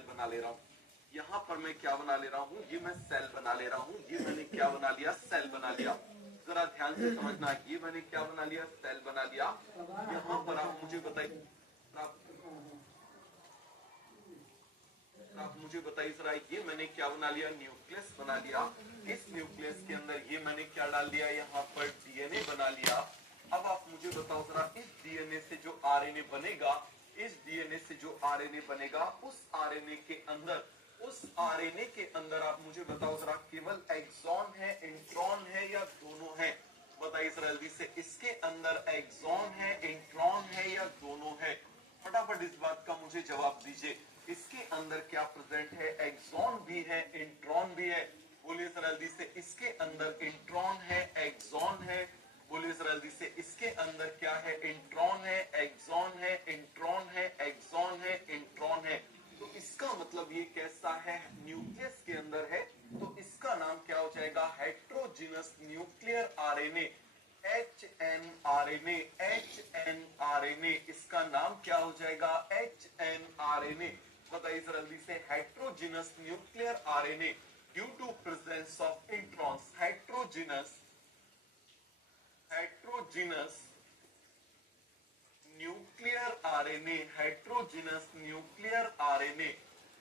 Cell बना ले रहा हूँ। यहाँ पर मैं क्या बना ले रहा हूँ, ये मैं सेल बना ले रहा हूँ। ये मैंने क्या बना लिया, सेल बना लिया। जरा ध्यान से समझना, ये मैंने क्या बना लिया, सेल बना लिया। यहाँ पर आप मुझे बताइए, आप मुझे बताइए जरा, ये मैंने क्या बना लिया, न्यूक्लियस बना लिया। इस न्यूक्लियस के अंदर ये मैंने क्या डाल दिया, यहाँ पर डीएनए बना लिया। अब आप मुझे बताओ जरा, इस डीएनए से जो आरएनए बनेगा, इस डीएनए से जो आरएनए बनेगा, उस आरएनए के अंदर, उस आरएनए के अंदर आप मुझे बताओ जरा, केवल एक्सॉन है, इंट्रॉन है या दोनों है? बताइए जरा जल्दी से, इसके अंदर एक्सॉन है, इंट्रॉन है या दोनों है? फटाफट इस बात का मुझे जवाब दीजिए। इसके अंदर क्या प्रेजेंट है, एक्सॉन भी है, इंट्रॉन भी है। बोलिए जरा जल्दी से, इसके अंदर इंट्रॉन है, एक्सॉन है। बोलिए जरा जल्दी से, इसके अंदर क्या है, इंट्रॉन है, एक्सॉन है, इंट्रॉन है, एक्सॉन है, इंट्रॉन है। तो इसका मतलब ये कैसा है, न्यूक्लियस के अंदर है। तो इसका नाम क्या हो जाएगा, heterogeneous nuclear RNA, HNRNA, HNRNA। इसका नाम क्या हो जाएगा, HNRNA। बताइए जल्दी से, heterogeneous nuclear RNA due to presence of introns, heterogeneous nuclear RNA, heterogeneous nuclear RNA.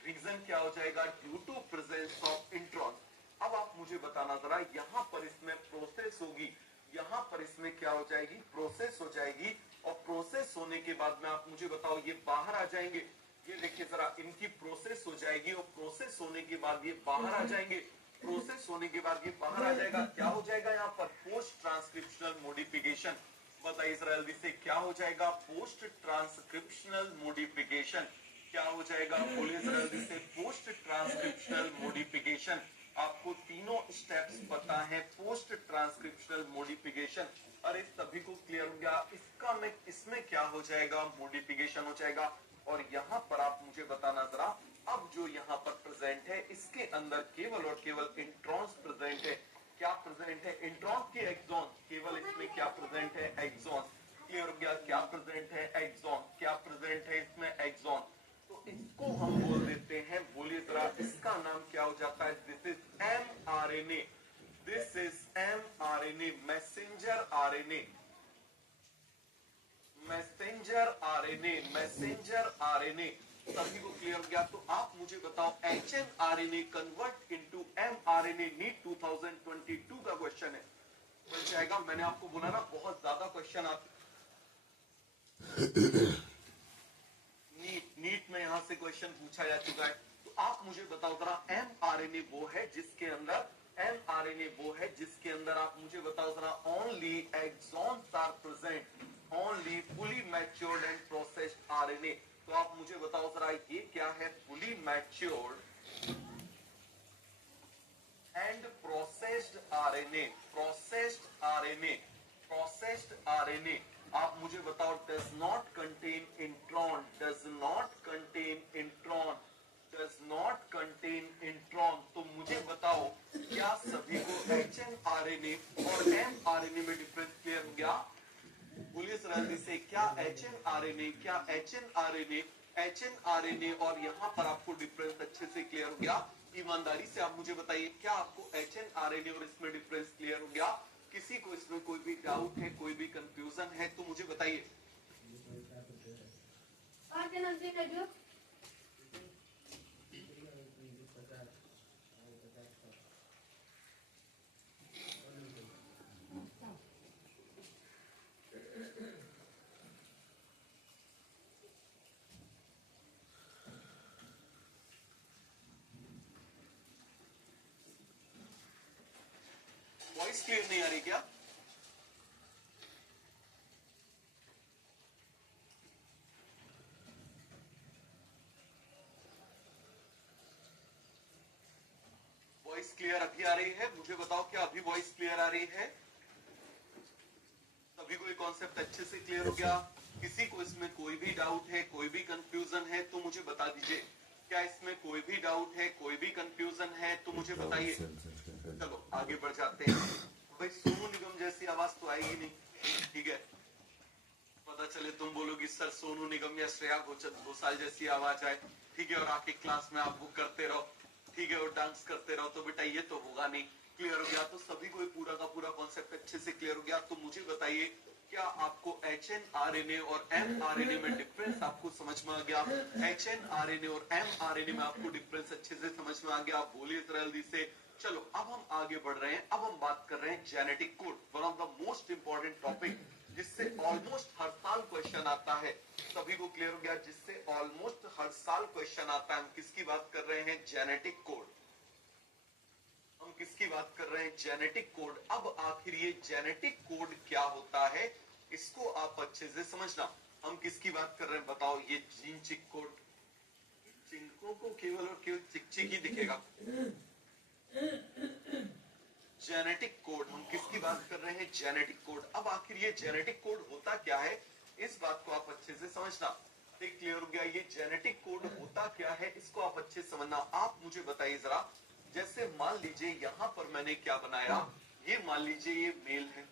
Reason क्या हो जाएगा, due to presence of intron. अब आप मुझे बताना जरा, यहां पर इसमें प्रोसेस होगी, यहां पर इसमें क्या हो जाएगी, प्रोसेस हो जाएगी। और प्रोसेस होने के बाद में आप मुझे बताओ, ये बाहर आ जाएंगे। ये देखिए जरा, इनकी प्रोसेस हो जाएगी और प्रोसेस होने के बाद ये बाहर आ जाएंगे। प्रोसेस होने के बाद ये बाहर आ जाएगा, क्या हो जाएगा यहाँ पर, पोस्ट ट्रांसक्रिप्शनल मॉडिफिकेशन। बताइए जरा जल्दी से, क्या हो जाएगा, पोस्ट ट्रांसक्रिप्शनल मॉडिफिकेशन। क्या हो जाएगा, बोलिए जरा जल्दी से, पोस्ट ट्रांसक्रिप्शनल मॉडिफिकेशन। आपको तीनों स्टेप्स पता है, पोस्ट ट्रांसक्रिप्शनल मॉडिफिकेशन। अरे सभी को क्लियर हो गया? इसका में इसमें क्या हो जाएगा, मॉडिफिकेशन हो जाएगा। और यहाँ पर आप मुझे बताना जरा, अब जो यहाँ पर प्रेजेंट है, इसके अंदर केवल और केवल इंट्रॉन्स प्रेजेंट है। क्या प्रेजेंट है, इंट्रॉन के एक्सॉन। केवल इसमें क्या प्रेजेंट है, एक्सॉन। क्लियर हो गया, क्या प्रेजेंट है, एक्सॉन। क्या प्रेजेंट है इसमें, एक्सॉन। तो इसको हम बोल देते हैं, बोलिए जरा, इसका नाम क्या हो जाता है, this is mRNA। This is mRNA, messenger RNA, messenger RNA, messenger RNA. सभी को क्लियर हो गया? तो आप मुझे बताओ, HNRNA convert into mRNA, NEET 2022 का क्वेश्चन है, बन जाएगा। मैंने आपको बोला ना, बहुत ज्यादा क्वेश्चन आते नीट में, यहां से क्वेश्चन पूछा जा चुका है। तो आप मुझे बताओ जरा, mRNA वो है जिसके अंदर, mRNA वो है जिसके अंदर आप मुझे बताओ जरा, only exons are present, only fully matured and processed RNA. तो आप मुझे बताओ जरा, ये क्या है, fully matured and processed RNA, processed RNA, processed RNA. आप मुझे बताओ, does not contain intron, does not contain intron, does not contain intron. तो मुझे बताओ, क्या सभी को HNRNA और mRNA में डिफरेंस क्लियर हो गया? बोलिए जल्दी से, क्या HNRNA, क्या HNRNA, HNRNA और यहाँ पर आपको डिफरेंस अच्छे से क्लियर हो गया? ईमानदारी से आप मुझे बताइए, क्या आपको HNRNA और इसमें डिफरेंस क्लियर हो गया? किसी को इसमें कोई भी डाउट है, कोई भी कंफ्यूजन है तो मुझे बताइए। वॉइस क्लियर नहीं आ रही क्या? वॉइस क्लियर अभी आ रही है? मुझे बताओ, क्या अभी वॉइस क्लियर आ रही है? सभी को ये कॉन्सेप्ट अच्छे से क्लियर हो गया? किसी को इसमें कोई भी डाउट है, कोई भी कंफ्यूजन है तो मुझे बता दीजिए। क्या इसमें कोई भी डाउट है, कोई भी कंफ्यूजन है तो मुझे बताइए। चलो आगे बढ़ जाते हैं। भाई सोनू निगम जैसी आवाज तो आएगी नहीं, ठीक है? पता चले तुम बोलोगी सर सोनू निगम या श्रेया घोषाल जैसी आवाज आए, ठीक है, और आके क्लास में आप वो करते रहो, ठीक है, और डांस करते रहो, तो बेटा ये तो होगा नहीं। क्लियर हो गया? तो सभी को पूरा का पूरा कॉन्सेप्ट अच्छे से क्लियर हो गया। तो मुझे बताइए, क्या आपको HNRNA और mRNA में डिफरेंस आपको समझ में आ गया? HNRNA और mRNA में आपको डिफरेंस अच्छे से समझ में आ गया? आप बोलिए जल्दी से। चलो अब हम आगे बढ़ रहे हैं। अब हम बात कर रहे हैं genetic code, one of the most important topic, जिससे ऑलमोस्ट हर साल क्वेश्चन आता है। सभी को क्लियर हो गया? जिससे ऑलमोस्ट हर साल क्वेश्चन आता है। हम किसकी बात कर रहे हैं? Genetic code. हम किसकी बात कर रहे हैं? Genetic code. अब आखिर ये जेनेटिक कोड क्या होता है, इसको आप अच्छे से समझना। हम किसकी बात कर रहे हैं बताओ? ये जीन चिक कोड। चिंकों को केवल और केवल चिक ही दिखेगा। जेनेटिक कोड, हम किसकी बात कर रहे हैं? Genetic code. अब आखिर ये जेनेटिक कोड होता क्या है, इस बात को आप अच्छे से समझना। क्लियर हो गया? ये जेनेटिक कोड होता क्या है, इसको आप अच्छे से समझना। आप मुझे बताइए जरा, जैसे मान लीजिए यहाँ पर मैंने क्या बनाया, ये मान लीजिए ये मेल है,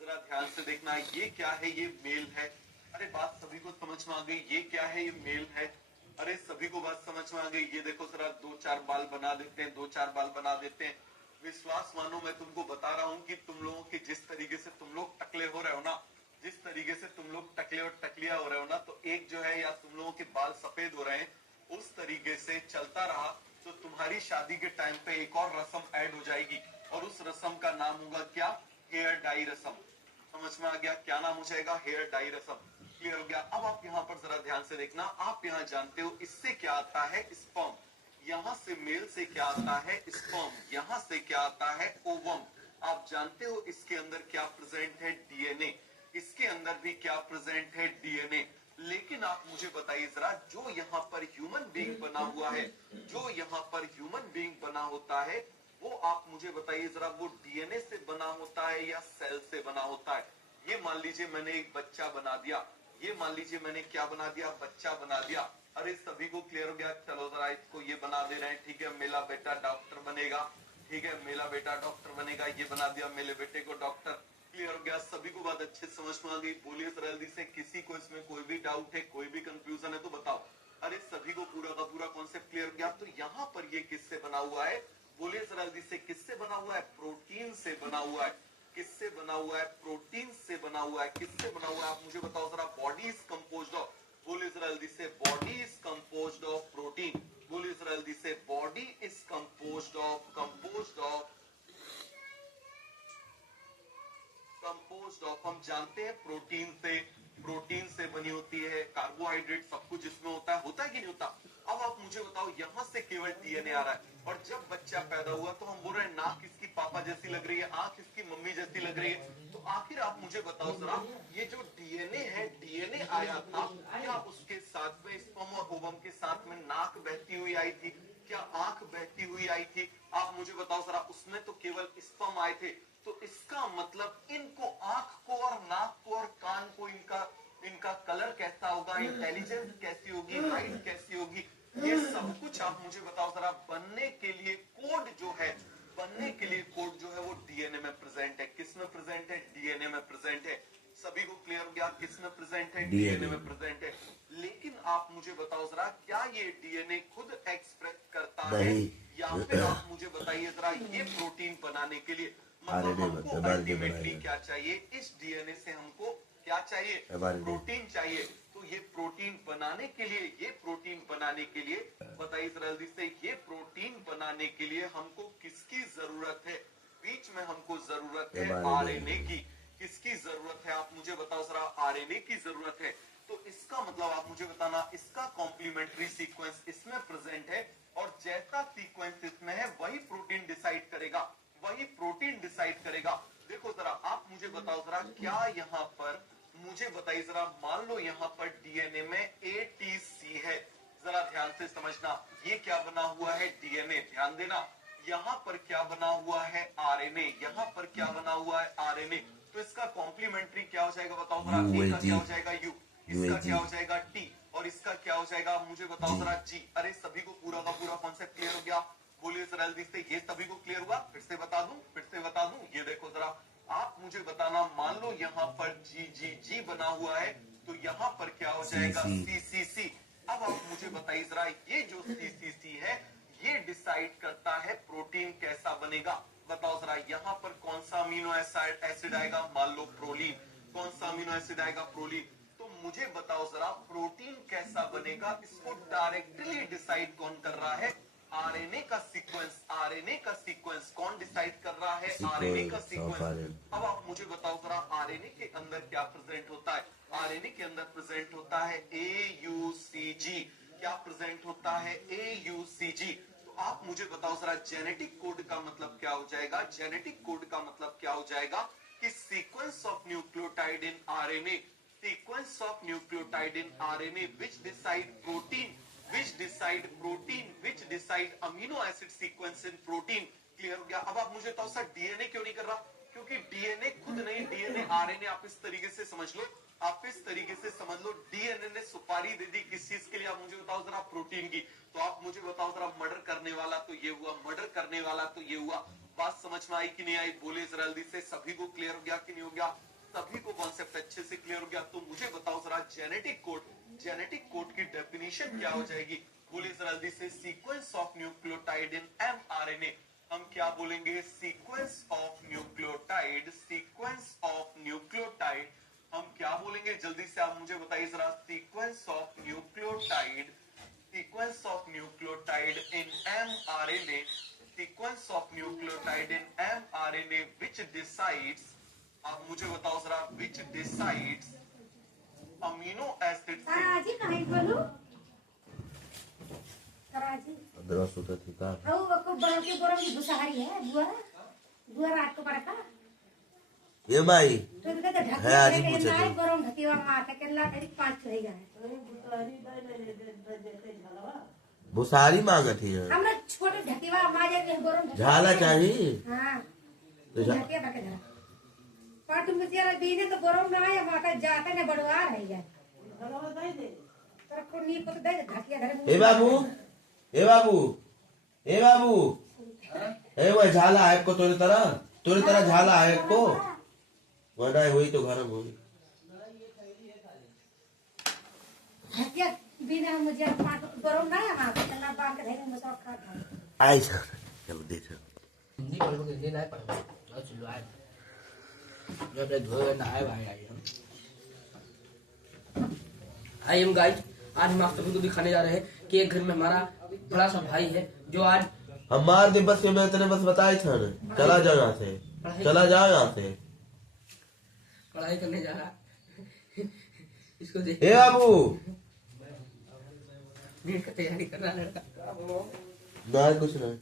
जरा ध्यान से देखना, ये क्या है? ये मेल है। अरे बात सभी को समझ में आ गई? ये क्या है? ये मेल है। अरे सभी को बात समझ में आ गई? ये देखो जरा, 2-4 बाल बना देते हैं, 2-4 बाल बना देते हैं। विश्वास मानो, मैं तुमको बता रहा हूँ कि तुम लोगों के जिस तरीके से तुम लोग टकले हो रहे हो ना, जिस तरीके से तुम लोग टकले और टकलिया हो रहे हो ना, तो एक जो है, या तुम लोगों के बाल सफेद हो रहे हैं, उस तरीके से चलता रहा तो तुम्हारी शादी के टाइम पे एक और रस्म ऐड हो जाएगी, और उस रस्म का नाम होगा क्या? हेयर डाई रस्म। समझ में आ गया? क्या नाम हो जाएगा? हेयर डाई रस्म। क्लियर हो गया? अब आप यहाँ पर जरा ध्यान से देखना। आप यहाँ जानते हो इससे क्या आता है? स्पर्म। यहाँ से मेल से क्या आता है? स्पर्म। यहाँ से क्या आता है? ओवम। आप जानते हो इसके अंदर क्या प्रेजेंट है? डीएनए। इसके अंदर भी क्या प्रेजेंट है? डीएनए। लेकिन आप मुझे बताइए जरा, जो यहाँ पर ह्यूमन बीइंग बना हुआ है, जो यहाँ पर ह्यूमन बीइंग बना होता है, वो आप मुझे बताइए जरा, वो डीएनए से बना होता है या सेल से बना होता है? ये मान लीजिए मैंने एक बच्चा बना दिया, ये मान लीजिए मैंने क्या बना दिया? बच्चा बना दिया। अरे सभी को क्लियर हो गया? चलो जरा इसको ये बना दे रहे हैं, ठीक है, मेरा बेटा डॉक्टर बनेगा, ठीक है, मेरा बेटा डॉक्टर बनेगा, ये बना दिया मेरे बेटे को डॉक्टर। क्लियर हो गया? सभी को बात अच्छे समझ में आ गई? बोलिए जल्दी से, किसी को इसमें कोई भी डाउट है, कोई भी कंफ्यूजन है तो बताओ। अरे सभी को पूरा का पूरा कॉन्सेप्ट क्लियर हो गया? तो यहाँ पर ये किससे बना हुआ है? बोलिए जल्दी से, किससे बना हुआ है? प्रोटीन से बना हुआ है। किससे बना हुआ है? प्रोटीन से बना हुआ है। किससे बना हुआ है? आप मुझे बताओ जरा। बॉडी इज कंपोज्ड ऑफ, बोलिए जल्दी से, body is composed of protein. बोलिए जल्दी से, बॉडी इज कंपोज्ड ऑफ, हम जानते हैं प्रोटीन से, प्रोटीन से बनी होती है, कार्बोहाइड्रेट सब कुछ इसमें होता है कि नहीं होता? अब आप मुझे बताओ, यहाँ से केवल डीएनए आ रहा है, और जब बच्चा पैदा हुआ तो हम बोल रहे हैं नाक इसकी पापा जैसी लग रही है, आंख इसकी मम्मी जैसी लग रही है। तो आखिर आप मुझे बताओ जरा, ये जो डीएनए है, डीएनए आया था, क्या उसके साथ में स्पर्म और ओवम के साथ में नाक बहती हुई आई थी? क्या आंख बहती हुई आई थी? आप मुझे बताओ जरा। उसमें तो केवल स्पर्म आए थे। तो इसका मतलब इनको, आंख को और नाक को और कान को, इनका कलर कैसा होगा, इंटेलिजेंस कैसी होगी, हाइट कैसी होगी, ये सब कुछ आप मुझे बताओ जरा। बनने के लिए कोड जो है, बनने के लिए कोड जो है वो डीएनए में प्रेजेंट है। किस में प्रेजेंट है? डीएनए में प्रेजेंट है। सभी को क्लियर हो गया? किस में प्रेजेंट है? डीएनए में प्रेजेंट है। लेकिन आप मुझे बताओ जरा, क्या ये डीएनए खुद एक्सप्रेस करता है, या फिर आप मुझे बताइए जरा, ये प्रोटीन बनाने के लिए, मतलब हमको अल्टीमेटली क्या चाहिए? इस डीएनए से हमको क्या चाहिए? प्रोटीन चाहिए। तो ये प्रोटीन बनाने के लिए, ये प्रोटीन बनाने के लिए बताइए जल्दी से, ये प्रोटीन बनाने के लिए हमको किसकी जरूरत है? बीच में हमको जरूरत है आरएनए की। किसकी जरूरत है? आप मुझे बताओ जरा। आरएनए की जरूरत है। तो इसका मतलब आप मुझे बताना, इसका कॉम्प्लीमेंट्री सीक्वेंस इसमें प्रेजेंट है, और जैसा सीक्वेंस इसमें है वही प्रोटीन डिसाइड करेगा, वही प्रोटीन डिसाइड करेगा। देखो जरा, आप मुझे बताओ जरा, क्या यहाँ पर मुझे बताइए जरा, मान लो यहाँ पर डीएनए में एटीसी है, जरा ध्यान से समझना। ये क्या बना हुआ है? डीएनए। ध्यान देना, यहाँ पर क्या बना हुआ है? आरएनए। यहाँ पर क्या बना हुआ है? आरएनए। तो इसका कॉम्प्लीमेंट्री क्या हो जाएगा बताओ जरा? ए का क्या हो जाएगा? यू। इसका क्या हो जाएगा? टी। और इसका क्या हो जाएगा? मुझे बताओ जरा। जी। अरे सभी को पूरा का पूरा कॉन्सेप्ट क्लियर हो गया? बोलिए जरा जल्दी से, ये सभी को क्लियर हुआ? फिर से बता दूं, ये देखो जरा, आप मुझे मुझे बताना, मान लो यहाँ पर जी बना हुआ है, तो यहाँ पर क्या हो जाएगा, सी। अब आप मुझे बताइए जरा, ये जो सी है, ये डिसाइड करता है प्रोटीन कैसा बनेगा। बताओ जरा, यहाँ पर कौन सा अमीनो एसिड आएगा, मान लो प्रोलीन। कौन सा अमीनो एसिड आएगा, प्रोलीन। तो मुझे बताओ जरा, प्रोटीन कैसा बनेगा, इसको डायरेक्टली डिसाइड कौन कर रहा है, आरएनए का सीक्वेंस। आरएनए का सीक्वेंस कौन डिसाइड कर रहा है, आरएनए का सीक्वेंस। अब आप मुझे बताओ जरा, आरएनए के अंदर क्या प्रेजेंट होता है। आरएनए के अंदर प्रेजेंट होता है AUCG। क्या प्रेजेंट होता है, AUCG। तो आप मुझे बताओ जरा, जेनेटिक कोड का मतलब क्या हो जाएगा। जेनेटिक कोड का मतलब क्या हो जाएगा कि sequence of nucleotide in RNA, sequence of nucleotide in RNA which decide protein, which decide amino acid sequence in protein। Clear हो गया। अब आप मुझे बताओ सर, डीएनए क्यों नहीं कर रहा, क्योंकि डीएनए खुद नहीं, डीएनए आरएनए। आप इस तरीके से समझ लो, आप इस तरीके से समझ लो, डीएनए ने सुपारी दे दी किस चीज के लिए, आप मुझे बताओ जरा, प्रोटीन की। तो आप मुझे बताओ जरा, मर्डर करने वाला तो ये हुआ, मर्डर करने वाला तो ये हुआ। बात समझ में आई कि नहीं आई, बोले जरा जल्दी से। सभी को क्लियर हो गया कि नहीं हो गया, सभी को कॉन्सेप्ट अच्छे से क्लियर हो गया। तो मुझे बताओ जरा, जेनेटिक कोड, जेनेटिक कोड की डेफिनेशन क्या हो जाएगी, बोलिए जरा जल्दी से। Sequence of nucleotide in mRNA, हम क्या बोलेंगे, sequence of nucleotide, sequence of nucleotide हम क्या बोलेंगे, जल्दी से आप मुझे बताइए जरा। Sequence of nucleotide, sequence of nucleotide in mRNA, sequence of nucleotide in mRNA which decides, आप मुझे बताओ जरा, विच डिसाइड्स अमीनो एसिड। कराची कहीं बोलूं, कराची अदरा सुता थी का वो को बड़ा के बड़ा की भुसारी है, बुआ बुआ रात को पड़का ये माई तो कहते ढक है आज ही के पूछे नाई थे बरम ढकीवा मार के केला करी 5 रह गए। भुसारी मांगा थी हमने छोटे ढकीवा मार के बरम झाला चाहिए हां तो ढकिया ढके धरा पाट मुझे बीने तो बरम ना आया माका जाके ने बड़वा रह गए। बड़वा दे दे तर को नी पत दे ढकिया धरे। ए बाबू, ए बाबू, ए बाबू, ए वो झाला है को तोरी तरह झाला है को वडाई हुई तो गरम हुई ढकिया बीने मुझे पाट बरम ना आया माका केला बांध के धरे मुझे खा था। आई चल दे चल हिंदी पढ़ के हिंदी नहीं पढ़ और चलो आए जब ले धोए ना आए भाई आई एम गाइस, आज हम आप सभी को दिखाने जा रहे हैं कि एक घर में हमारा बड़ा सा भाई है जो आज हमार दिन बस मैं तेरे बस बताई था ना, चला जाओ यहाँ से, चला जाओ यहाँ से, पढ़ाई करने जा रहा इसको देख ए बाबू नीट का तैयारी कर रहा लड़का ना कुछ नहीं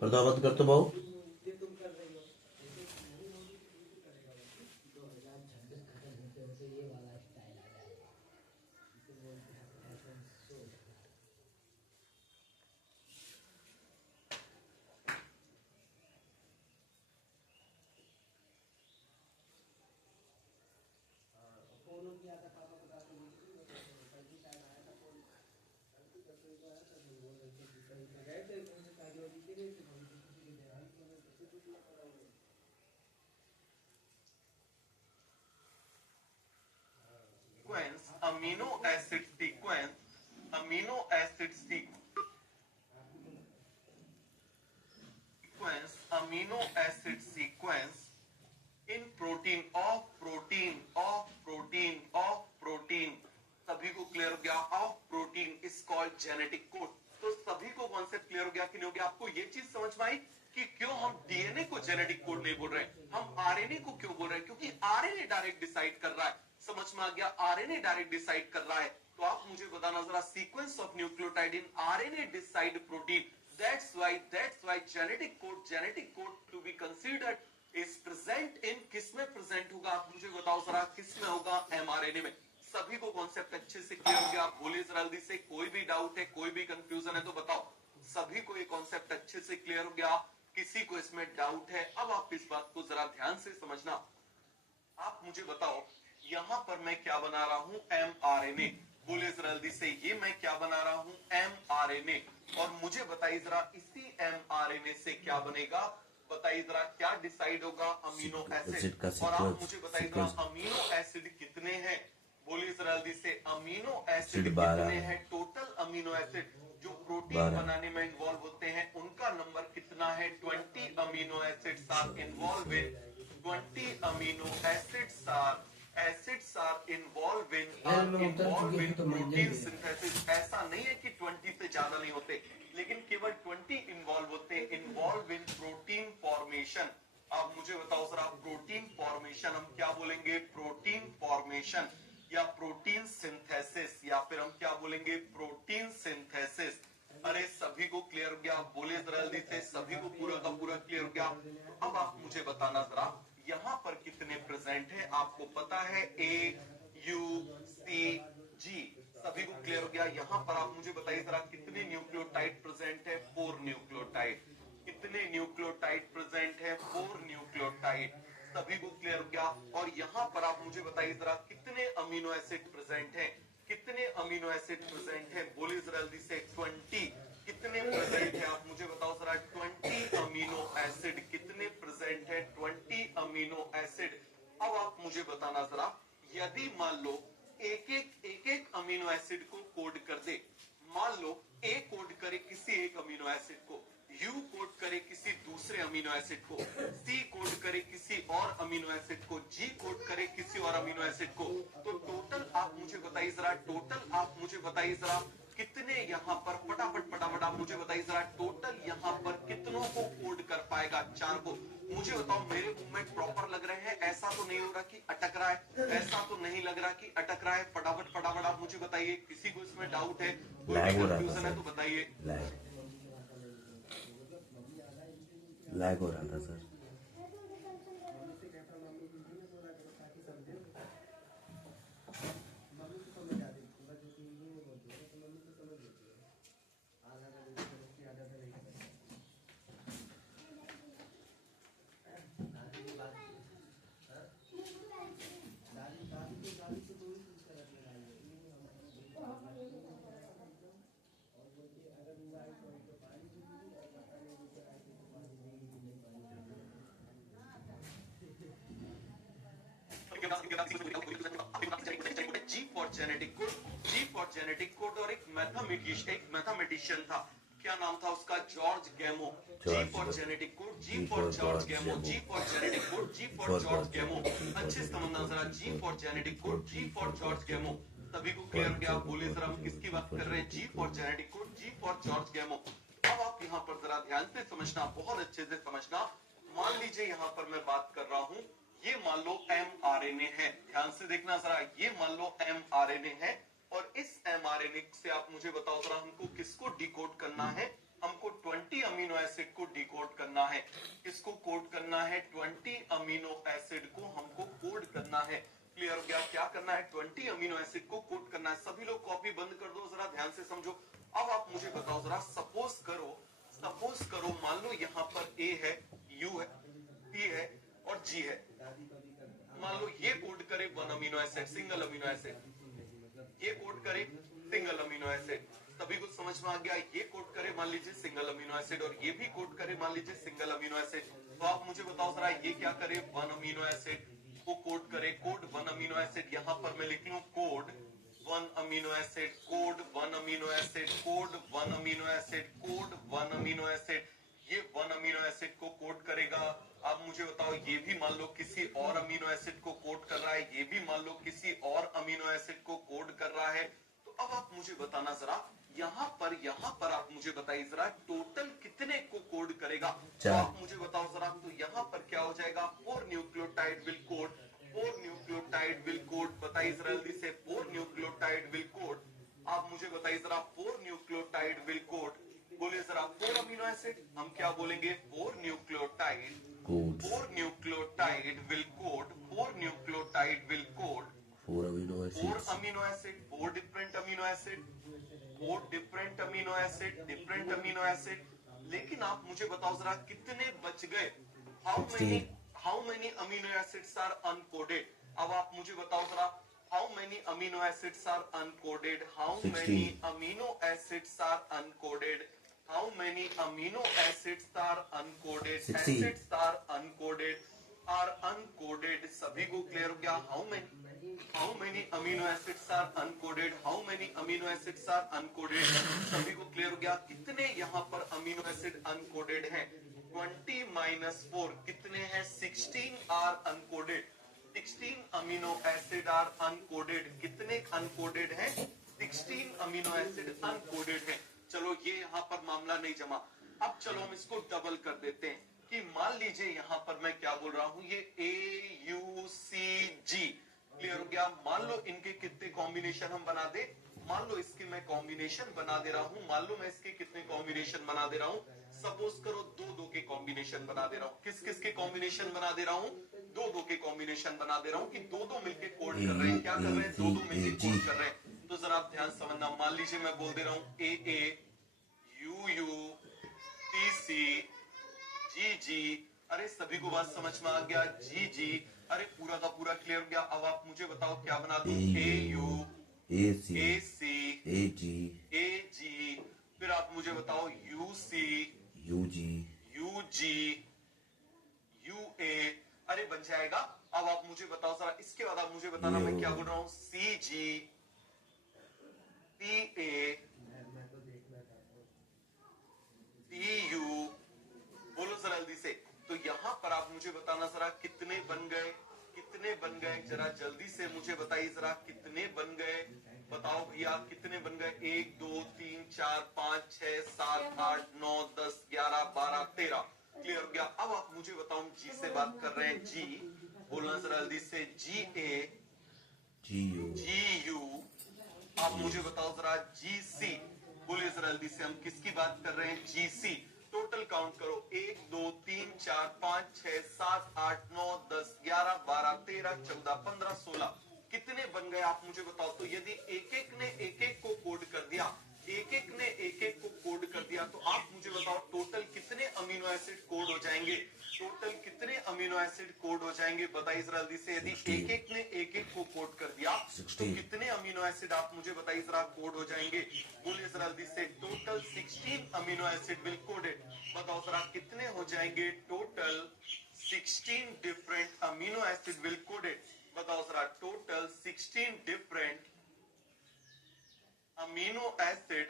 पर्दा बंद कर तो बहु amino acid sequence, amino acid sequence, amino acid sequence in protein of protein, सभी को क्लियर हो गया, of protein is called genetic code. तो सभी को कॉन्सेप्ट क्लियर हो गया कि नहीं हो गया, आपको ये चीज समझ में आई कि क्यों हम डीएनए को जेनेटिक कोड नहीं बोल रहे हैं, हम आरएनए को क्यों बोल रहे हैं, क्योंकि आरएनए डायरेक्ट डिसाइड कर रहा है। समझ में आ गया, आरएनए डायरेक्ट डिसाइड कर रहा है। तो आप मुझे बताना जरा, sequence of nucleotide in RNA decide protein, that's why genetic code to be considered is present in, किस में प्रेजेंट होगा, आप मुझे बताओ जरा, किस में होगा, एमआरएनए में। सभी को कॉन्सेप्ट अच्छे से क्लियर हो गया, बोले जरा जल्दी से। कोई भी डाउट है, कोई भी कंफ्यूजन है तो बताओ। सभी को ये कॉन्सेप्ट अच्छे से क्लियर हो गया? किसी को इसमें डाउट है? अब आप इस बात को जरा ध्यान से समझना। आप मुझे बताओ, यहाँ पर मैं क्या बना रहा हूँ? mRNA। बोले जरा जल्दी से, ये मैं क्या बना रहा हूँ? mRNA। और मुझे बताइए जरा, इसी mRNA से क्या बनेगा? बताइए जरा, क्या डिसाइड होगा? Amino acid. और आप मुझे बताइए जरा, अमीनो एसिड कितने हैं? बोलिए जरा जल्दी से, अमीनो एसिड कितने हैं? टोटल अमीनो एसिड जो प्रोटीन बनाने में इन्वॉल्व होते हैं, उनका नंबर कितना है? 20 amino acids are involve in 20 amino acids are involve in protein synthesis. ऐसा नहीं है कि 20 से ज्यादा नहीं होते, लेकिन केवल 20 इन्वॉल्व होते हैं। Involve in protein formation. अब मुझे बताओ जरा, प्रोटीन फॉर्मेशन हम क्या बोलेंगे? प्रोटीन फॉर्मेशन या प्रोटीन सिंथेसिस, या फिर हम क्या बोलेंगे? Protein synthesis. अरे सभी को क्लियर हो गया? बोले जरा जल्दी से, सभी को पूरा का पूरा क्लियर हो गया? अब आप मुझे बताना जरा, यहाँ पर कितने प्रेजेंट है? आपको पता है, A, U, C, G। सभी को क्लियर हो गया? यहाँ पर आप मुझे बताइए जरा, कितने न्यूक्लियोटाइड प्रेजेंट है? 4 न्यूक्लियोटाइड। कितने न्यूक्लियोटाइड प्रेजेंट है? 4 न्यूक्लियोटाइड। सभी को क्लियर हो गया? और यहाँ पर आप मुझे बताइए जरा, कितने अमीनो एसिड प्रेजेंट हैं? कितने अमीनो एसिड प्रेजेंट हैं? बोलिए जरा जल्दी से, 20। कितने प्रेजेंट है? आप मुझे बताओ जरा, 20 अमीनो एसिड कितने प्रेजेंट है? 20 अमीनो एसिड। अब आप मुझे बताना जरा, यदि मान लो एक एक अमीनो एसिड को कोड कर दे। मान लो ए कोड करे किसी एक अमीनो एसिड को, यू कोड करे किसी दूसरे अमीनो एसिड को, सी कोड करे किसी और अमीनो एसिड को, जी कोड करे किसी और अमीनो एसिड को। तो टोटल आप मुझे बताइए जरा, टोटल आप मुझे बताइए जरा, कितने यहाँ पर? फटाफट फटाफट आप मुझे बताइए जरा, टोटल यहाँ पर कितनों को कोड कर पाएगा? 4 को। मुझे बताओ, मेरे मूवमेंट प्रॉपर लग रहे हैं? ऐसा तो नहीं हो रहा कि अटक रहा है? ऐसा तो नहीं लग रहा कि अटक रहा है? फटाफट फटाफट आप मुझे बताइए। किसी को इसमें डाउट है, कोई कंफ्यूजन है तो बताइए। लैग हो रहा था sir. G for genetic code. G for genetic code. और एक मैथमेटिशियन था, क्या नाम था उसका? George Gamow. G for genetic code, G for George Gamow, G for genetic code, G for George Gamow. अच्छे से समझना जरा, G for genetic code, G for George Gamow. सभी को क्लियर हो गया? आप बोले जरा, हम किसकी बात कर रहे हैं? G for genetic code, G for George Gamow. अब आप यहाँ पर जरा ध्यान से समझना, बहुत अच्छे से समझना। मान लीजिए यहाँ पर मैं बात कर रहा हूँ, ये मान लो mRNA है। ध्यान से देखना जरा, ये मान लो mRNA है। और इस mRNA से आप मुझे बताओ जरा, हमको किसको डिकोड करना है? हमको 20 अमीनो एसिड को डिकोड करना है। किसको कोड करना है? 20 अमीनो एसिड को हमको कोड करना है। क्लियर हो गया? क्या करना है? 20 अमीनो एसिड को कोड करना है। सभी लोग कॉपी बंद कर दो, जरा ध्यान से समझो। अब आप मुझे बताओ जरा, सपोज करो मान लो यहाँ पर A है, U है, P है और G है। मान लो ये कोड करे 1 amino acid, single amino acid. ये कोड करे सिंगल अमीनो एसिड। सभी को समझ में आ गया? ये कोड करे मान लीजिए सिंगल अमीनो एसिड, और ये भी कोड करे मान लीजिए सिंगल अमीनो एसिड। तो आप मुझे बताओ जरा, ये क्या करे? 1 अमीनो एसिड को कोड करे। कोड 1 अमीनो एसिड, यहाँ पर मैं लिख लूं code 1 amino acid, code 1 amino acid, code 1 amino acid, code 1 amino acid. ये 1 अमीनो एसिड को कोड करेगा। अब मुझे बताओ, ये भी मान लो किसी और अमीनो एसिड को कोड कर रहा है, ये भी मान लो किसी और अमीनो एसिड को कोड कर रहा है। तो अब आप मुझे बताना जरा, यहाँ पर आप मुझे बताइए जरा, टोटल कितने को कोड करेगा? तो आप मुझे बताओ जरा, तो यहाँ पर क्या हो जाएगा? 4 nucleotide will code, 4 nucleotide will code. बताइए जरा जल्दी से, 4 न्यूक्लियोटाइड विल कोड। आप मुझे बताइए जरा, 4 न्यूक्लियोटाइड विल कोड। बोलिए जरा, 4 अमीनो एसिड, हम क्या बोलेंगे? 4 nucleotide, 4 nucleotide will code, 4 nucleotide will code. 4 amino four acids. Amino acid, four different amino acid, four different amino acid, different amino acid. लेकिन आप मुझे बताओ जरा कितने बच गए? How many amino acids are uncoded? अब आप मुझे बताओ जरा how many amino acids are uncoded? How many amino acids are uncoded? How many amino acids are uncoded? 16. Acids are uncoded. सभी को क्लियर हो गया? How many amino acids are uncoded? How many amino acids are uncoded? सभी को clear हो गया? कितने यहाँ पर अमीनो एसिड अनकोडेड हैं? 20-4 कितने हैं? 16 are uncoded. 16 amino acid are uncoded. कितने अनकोडेड हैं? 16 अमीनो एसिड अनकोडेड हैं। चलो ये यहाँ पर मामला नहीं जमा। अब चलो हम इसको डबल कर देते हैं कि मान लीजिए यहाँ पर मैं क्या बोल रहा हूँ, ये AUCG क्लियर हो गया। मान लो इनके कितने कॉम्बिनेशन हम बना दे, मान लो इसके मैं कॉम्बिनेशन बना दे रहा हूँ, मान लो मैं इसके कितने कॉम्बिनेशन बना दे रहा हूँ, सपोज करो 2-2 के कॉम्बिनेशन बना दे रहा हूँ। किस किस के कॉम्बिनेशन बना दे रहा हूँ? 2-2 के कॉम्बिनेशन बना दे रहा हूँ कि 2-2 मिलके कोड कर रहे हैं। क्या कर रहे हैं? 2-2 मिलके कोड कर रहे हैं। तो जरा आप ध्यान समझना, मान लीजिए मैं बोल दे रहा हूँ AA UU TC GG। अरे सभी को बात समझ में आ गया? GG। अरे पूरा का पूरा क्लियर हो गया। अब आप मुझे बताओ क्या बना दूं? AU AC AG। फिर आप मुझे बताओ UC UG UA। अरे बन जाएगा। अब आप मुझे बताओ जरा, इसके बाद आप मुझे बताना मैं क्या बोल रहा हूँ? CG PA TU। बोलो जरा जल्दी से। तो यहाँ पर आप मुझे बताना जरा कितने बन गए? कितने बन गए? जरा जल्दी से मुझे बताइए जरा कितने बन गए? बताओ भैया कितने बन गए? 1 2 3 4 5 6 7 8 9 10 11 12 13 क्लियर हो गया। अब आप मुझे बताओ जी से बात कर रहे हैं, जी बोलना जरा जल्दी से। GA GU। आप मुझे बताओ जरा GC। बोलिए जरा जल्दी से, हम किसकी बात कर रहे हैं? GC। टोटल काउंट करो, 1 2 3 4 5 6 7 8 9 10 11 12 13 14 15 16 कितने बन गए आप मुझे बताओ? तो यदि एक एक ने एक एक को कोड कर दिया, एक एक ने एक एक को कोड कर दिया, तो आप मुझे बताओ टोटल कितने अमीनो एसिड कोड हो जाएंगे? टोटल कितने अमीनो एसिड कोड हो जाएंगे? बताइए जरा जल्दी से। यदि एक एक ने एक एक को कोड कर दिया तो कितने अमीनो एसिड आप मुझे बताइए जरा कोड हो जाएंगे? बोलिए जरा जल्दी से। Total 16 amino acid will coded. बताओ जरा कितने हो जाएंगे? Total 16 different amino acid will coded. बताओ जरा total 16 different amino acid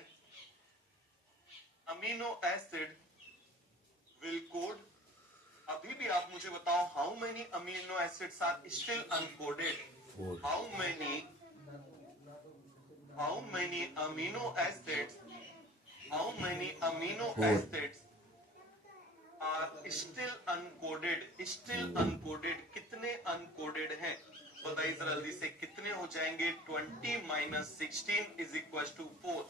will code. अभी भी आप मुझे बताओ how many amino acids are still uncoded? How many amino acids are still uncoded. कितने अनकोडेड हैं? बताइए जरा जल्दी से कितने हो जाएंगे? 20 - 16 is equal to 4।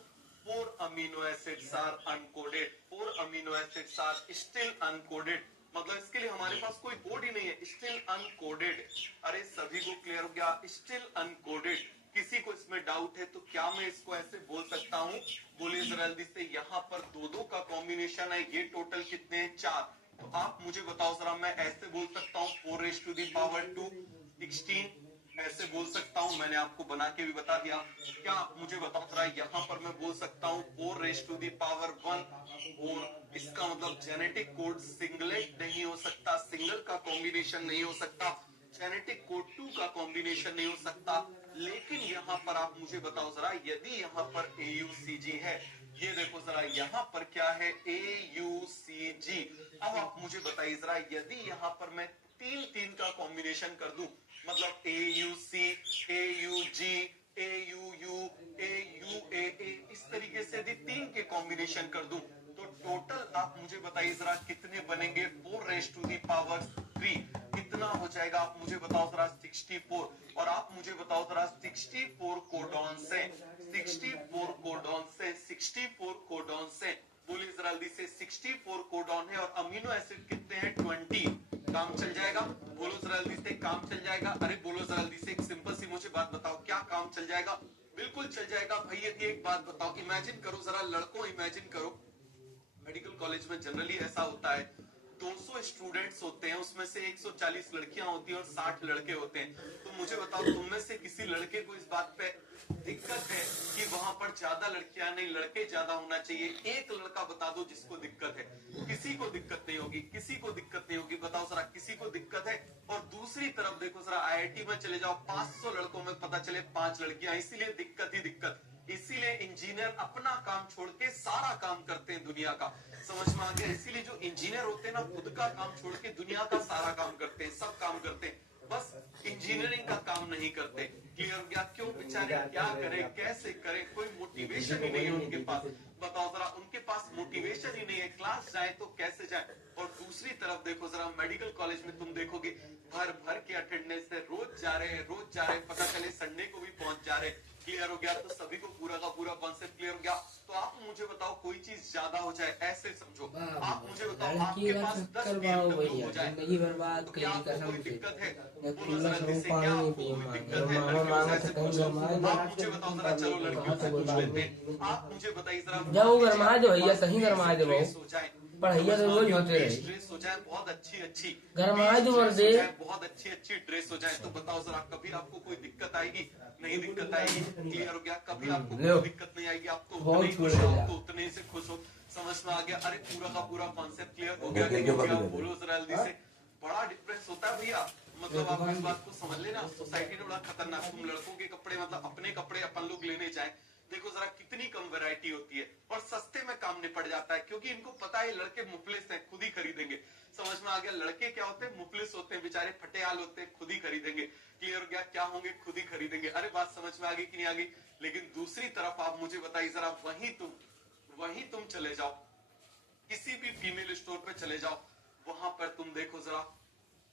4 amino acids are uncoded. 4 amino acids are still uncoded. मतलब इसके लिए हमारे पास कोई कोड ही नहीं है, स्टिल अनकोडेड। अरे सभी को क्लियर हो गया? Still encoded. किसी को इसमें डाउट है तो क्या मैं इसको ऐसे बोल सकता हूँ? बोलिए जरा जल्दी से। यहाँ पर 2-2 का कॉम्बिनेशन है, ये टोटल कितने हैं? 4। तो आप मुझे बताओ जरा, मैं ऐसे बोल सकता हूँ 4⁻²2 16 ऐसे बोल सकता हूँ। मैंने आपको बना के भी बता दिया। क्या आप मुझे बताओ जरा, यहाँ पर मैं बोल सकता हूँ 4⁻1 और इसका मतलब जेनेटिक कोड सिंगलेट नहीं हो सकता, सिंगल का कॉम्बिनेशन नहीं हो सकता, जेनेटिक कोड 2 का कॉम्बिनेशन नहीं हो सकता। लेकिन यहाँ पर आप मुझे बताओ जरा, यदि यहाँ पर AUCG है, ये देखो जरा यहाँ पर क्या है? AUCG। अब आप मुझे बताइए जरा, यदि यहाँ पर मैं 3 का कॉम्बिनेशन कर दूं, मतलब AUC AUG AUU AUAA, इस तरीके से यदि 3 के कॉम्बिनेशन कर दूं, तो टोटल आप मुझे बताइए जरा कितने बनेंगे? 4⁻³ कितना हो जाएगा? आप मुझे बताओ जरा। 64। और आप मुझे बताओ जरा 64 कोडॉन से 64 कोडॉन से बोलिए जरा जल्दी से। 64 कोडॉन है और अमीनो एसिड कितने हैं? 20। काम चल जाएगा? बोलो जरा जल्दी से, काम चल जाएगा? अरे बोलो जरा जल्दी से, एक सिंपल सी मुझे बात बताओ, क्या काम चल जाएगा? बिल्कुल चल जाएगा भाई। यदि एक बात बताओ, इमेजिन करो जरा, लड़कों इमेजिन करो, मेडिकल कॉलेज में जनरली ऐसा होता है 200 स्टूडेंट्स होते हैं, उसमें से 140 लड़कियां होती हैं और 60 लड़के होते हैं। तो मुझे बताओ, तुम में से किसी लड़के को इस बात पे दिक्कत है कि वहां पर ज्यादा लड़कियां नहीं लड़के ज्यादा होना चाहिए? एक लड़का बता दो जिसको दिक्कत है। किसी को दिक्कत नहीं होगी, किसी को दिक्कत नहीं होगी, बताओ जरा, किसी को दिक्कत है? और दूसरी तरफ देखो जरा, आईआईटी में चले जाओ, 500 लड़कों में पता चले 5 लड़कियां, इसीलिए दिक्कत ही दिक्कत। इसीलिए इंजीनियर अपना काम छोड़ के सारा काम करते हैं दुनिया का, समझ में आ गया? इसीलिए जो इंजीनियर होते हैं ना, खुद का काम छोड़ के दुनिया का सारा काम करते हैं, सब काम करते हैं, बस इंजीनियरिंग का काम नहीं करते। क्लियर हो गया? क्यों? बेचारे क्या करें, कैसे करें, कोई मोटिवेशन ही नहीं है उनके पास। बताओ जरा, उनके पास मोटिवेशन ही नहीं है, क्लास जाए तो कैसे जाए? और दूसरी तरफ देखो जरा, मेडिकल कॉलेज में तुम देखोगे भर भर के अटेंडेंस है, रोज जा रहे हैं, रोज जा रहे हैं, पता चले संडे को भी पहुंच जा रहे हैं। क्लियर हो गया? तो सभी को पूरा का पूरा कॉन्सेप्ट क्लियर हो गया। तो आप मुझे बताओ, कोई चीज ज्यादा हो जाए, ऐसे समझो, आप मुझे बताओ, आपके पास 10 BMW हो जाए, तो क्या आपको कोई दिक्कत है? बोलो जरा जल्दी से, क्या आपको कोई दिक्कत है? लड़कियों से ऐसे पूछो, आप मुझे बताओ जरा, चलो लड़कियों से पूछ लेते हैं, आप मुझे बताइए जरा, जाओ गरमा दो भैया, कहीं गरमा दो, हो जाए, पढ़ाइया तो रोज होते रहे, ड्रेस हो जाए बहुत अच्छी अच्छी, गरमा दो मर्दे, बहुत अच्छी अच्छी ड्रेस हो जाए, तो बताओ जरा, कभी आपको कोई दिक्कत आएगी? नहीं दिक्कत आएगी। क्लियर हो गया? कभी आपको कोई दिक्कत नहीं आएगी, आप तो उतने ही खुश हो, आप तो उतने ही से खुश हो, समझ में आ गया? अरे पूरा का पूरा कॉन्सेप्ट क्लियर हो गया? बोलो जरा जल्दी से। बड़ा डिफरेंस होता है भैया, मतलब आप इस बात को समझ लेना, सोसाइटी में बड़ा खतरनाक। तुम लड़कों के कपड़े, मतलब अपने कपड़े अपन लोग लेने जाए, देखो जरा कितनी कम वैरायटी होती है और सस्ते में काम निपट जाता है, क्योंकि इनको पता है लड़के मुफलिस हैं, खुद ही खरीदेंगे। समझ में आ गया? लड़के क्या होते हैं? मुफलिस होते हैं, बेचारे फटेहाल होते हैं, खुद ही खरीदेंगे। क्लियर हो गया? क्या होंगे? खुद ही खरीदेंगे। अरे बात समझ में आ गई कि नहीं आ गई? लेकिन दूसरी तरफ आप मुझे बताइए जरा, वहीं तुम चले जाओ, किसी भी फीमेल स्टोर पे चले जाओ, वहां पर तुम देखो जरा,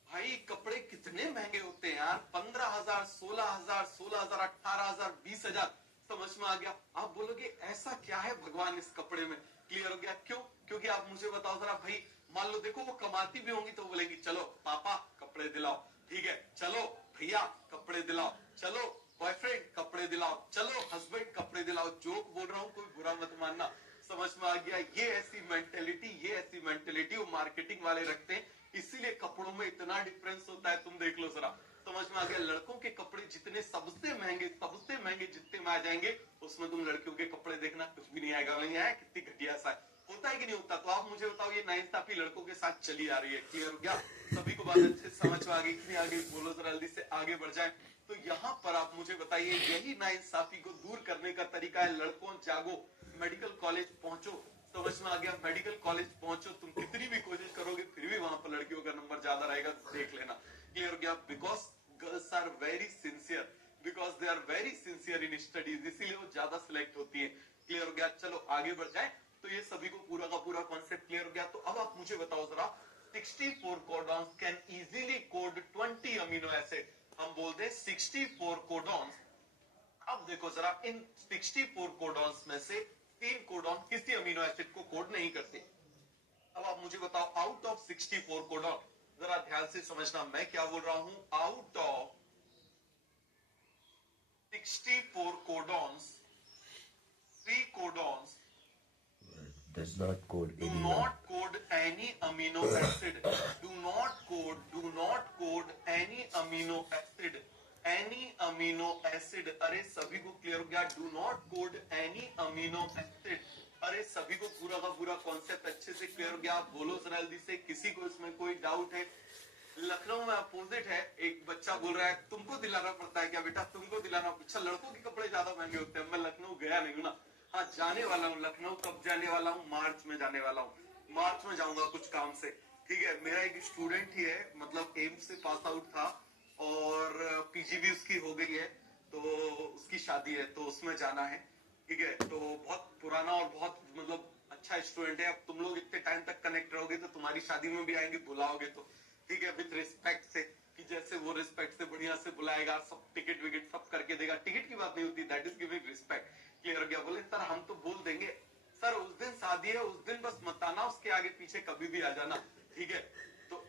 भाई कपड़े कितने महंगे होते हैं यार, 15,000, 16,000, 16,000, 18,000, 20,000। समझ में आ गया? आप बोलोगे ऐसा क्या है भगवान इस कपड़े में? क्लियर हो गया? क्यों? क्योंकि आप मुझे बताओ जरा भाई, मान लो देखो वो कमाती भी होंगी तो बोलेंगी चलो पापा कपड़े दिलाओ, ठीक है, चलो भैया कपड़े दिलाओ, चलो बॉयफ्रेंड कपड़े दिलाओ, चलो हस्बैंड कपड़े दिलाओ। जोक बोल रहा हूँ, कोई बुरा मत मानना। समझ में आ गया? ये ऐसी मेंटेलिटी वो मार्केटिंग वाले रखते हैं, इसीलिए कपड़ों में इतना डिफरेंस होता है। तुम देख लो जरा, समझ में आ गया? लड़कों के कपड़े जितने सबसे महंगे जितने में आ जाएंगे, उसमें तुम लड़कियों के कपड़े देखना कुछ भी नहीं आएगा। नहीं आया? कितनी घटिया सा होता है कि नहीं होता? तो आप मुझे बताओ, ये नाइंसाफी लड़कों के साथ चली आ रही है। क्लियर हो गया? सभी को बात अच्छे समझ में आ गई कि नहीं आ गई? बोलो जरा जल्दी से, आगे बढ़ जाए। तो यहाँ पर आप मुझे बताइए, यही नाइंसाफी को दूर करने का तरीका है। लड़कों जागो, मेडिकल कॉलेज पहुंचो। समझ में आ गया? मेडिकल कॉलेज पहुंचो, तुम कितनी भी कोशिश करोगे फिर भी वहां पर लड़कियों का नंबर ज्यादा रहेगा, देख लेना। क्लियर हो गया? Because girls are very sincere, because they are very sincere in studies, इसीलिए वो ज्यादा सिलेक्ट होती है। क्लियर हो गया? चलो आगे बढ़ जाए। तो ये सभी को पूरा का पूरा कॉन्सेप्ट क्लियर हो गया। तो अब आप मुझे बताओ जरा, 64 codons can easily code 20 amino acid. हम बोलते हैं 64 कोडॉन्स। अब देखो जरा, इन 64 कोडॉन्स में से 3 कोडॉन किसी अमीनो एसिड को कोड नहीं करते। अब आप मुझे बताओ, आउट ऑफ 64 कोडॉन, जरा ध्यान से समझना मैं क्या बोल रहा हूं, out of 64 codons, 3 codons does not code do anyone. not code any amino acid. Do not code any amino acid. Any amino acid. अरे सभी को क्लियर हो गया? Do not code any amino acid. अरे सभी को पूरा का पूरा कॉन्सेप्ट अच्छे से क्लियर हो गया? आप बोलो जरा जल्दी से, किसी को इसमें कोई डाउट है? लखनऊ में अपोजिट है, एक बच्चा बोल रहा है तुमको दिलाना पड़ता है क्या बेटा, तुमको दिलाना? अच्छा, लड़कों के कपड़े ज्यादा महंगे होते हैं। मैं लखनऊ गया नहीं हूँ ना, हाँ जाने वाला हूँ लखनऊ। कब जाने वाला हूँ? मार्च में जाने वाला हूँ। मार्च में जाऊंगा कुछ काम से, ठीक है। मेरा एक स्टूडेंट ही है, मतलब एम्स से पास आउट था और पीजी भी उसकी हो गई है, तो उसकी शादी है, तो उसमें जाना है, ठीक है। तो बहुत पुराना और बहुत मतलब अच्छा स्टूडेंट है। अब तुम लोग इतने टाइम तक कनेक्ट रहोगे तो तुम्हारी शादी में भी आएंगे, बुलाओगे तो, ठीक है, विथ रिस्पेक्ट से, कि जैसे वो रिस्पेक्ट से बढ़िया से बुलाएगा, सब टिकट विकेट सब करके देगा। टिकट की बात नहीं होती, that is giving respect. Clear हो गया? बोले सर हम तो बोल देंगे, सर उस दिन शादी है, उस दिन बस मत आना, उसके आगे पीछे कभी भी आ जाना, ठीक है। तो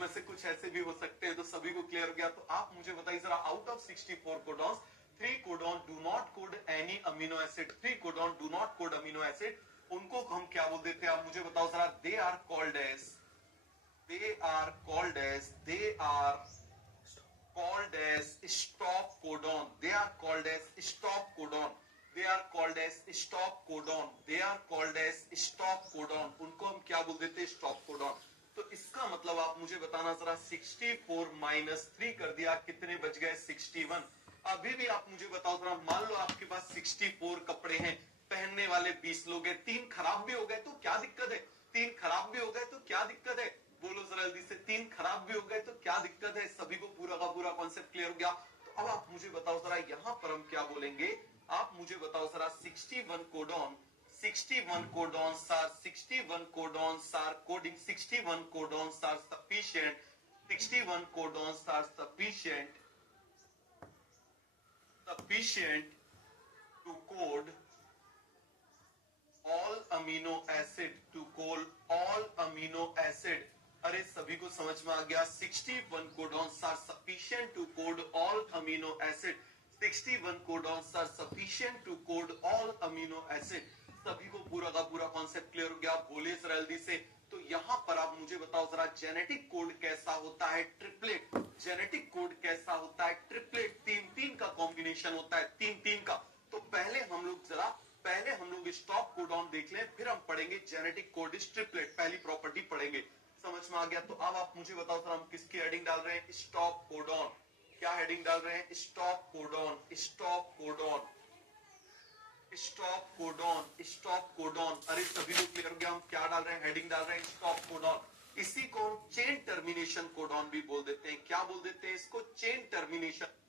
में से कुछ ऐसे भी हो सकते हैं, तो सभी को क्लियर हो गया। तो आप मुझे बताइए जरा, out of 64 codons 3 codon do not code any amino acid, 3 codon do not code amino acid, उनको हम क्या बोल देते हैं? आप मुझे बताओ जरा। They are called as stop codon. They are called as stop codon. They are called as stop codon. They are called as stop codon. उनको हम क्या बोल देते हैं? stop codon. तो इसका मतलब आप मुझे बताना जरा, 64 माइनस 3 कर दिया, कितने बच गए? 61। अभी भी आप मुझे बताओ जरा, मान लो आपके पास 64 कपड़े हैं, पहनने वाले 20 लोग हैं, 3 खराब भी हो गए तो क्या दिक्कत है? 3 खराब भी हो गए तो क्या दिक्कत है? बोलो जरा जल्दी से, 3 खराब भी हो गए तो क्या दिक्कत है? सभी को पूरा का पूरा कॉन्सेप्ट क्लियर हो गया। तो अब आप मुझे बताओ जरा, यहां पर हम क्या बोलेंगे? आप मुझे बताओ जरा, 61 codon, 61 codons are 61 codons are coding, 61 codons are sufficient, 61 codons are sufficient to code all amino acid, to code all amino acid। अरे सभी को समझ में आ गया? 61 codons are sufficient to code all amino acid, 61 codons are sufficient to code all amino acid। सभी को पूरा का पूरा कॉन्सेप्ट क्लियर हो गया? बोलिए जरा जल्दी से। तो यहाँ पर आप मुझे बताओ जरा, जेनेटिक कोड कैसा होता है? ट्रिपलेट। जेनेटिक कोड कैसा होता है? ट्रिपलेट। 3-3 का कॉम्बिनेशन होता है, 3-3 का। तो पहले हम लोग स्टॉप कोडॉन देख लें, फिर हम पढ़ेंगे जेनेटिक कोड इज ट्रिपलेट, पहली प्रॉपर्टी पढ़ेंगे। समझ में आ गया? तो अब आप मुझे बताओ सर, हम किसकी हेडिंग डाल रहे हैं? Stop codon. क्या हेडिंग डाल रहे हैं? Stop codon, stop codon, stop codon, stop codon. अरे सभी को क्लियर हो गया? हम क्या डाल रहे हैं? हेडिंग डाल रहे हैं स्टॉप कोडॉन। इसी को हम चेन टर्मिनेशन कोडॉन भी बोल देते हैं। क्या बोल देते हैं इसको? Chain termination.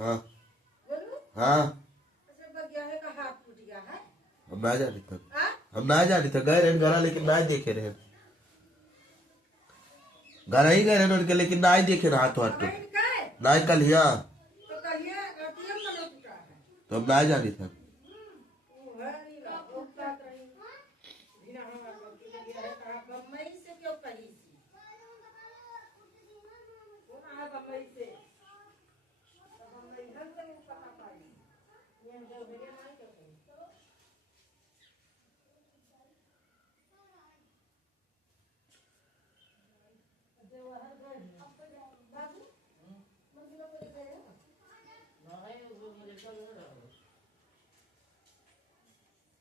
हाँ बोलू हाँ। अच्छा बगिया है का हाथ टूट गया है हम ना जाने तक, हाँ हम ना जाने तक गए रहे घरा, लेकिन ना ही देखे रहे घर ही गए रहे उनके, लेकिन ना ही देखे रहे हाथ हाथ अगर इनका है ना ही कल यहाँ तो कहिए अतियम का लोग टूटा है तो हम ना जाने तक। वो है नहीं रहा वो साथ रही बिना हमारा लोग टूट गया है कहा बम्बई से क्यों कही सी कौन आया बम्बई से तो बम्बई घर से वो पता पाई ये जो मेरे नहीं कर कही बाबू मंदिरों को गए हो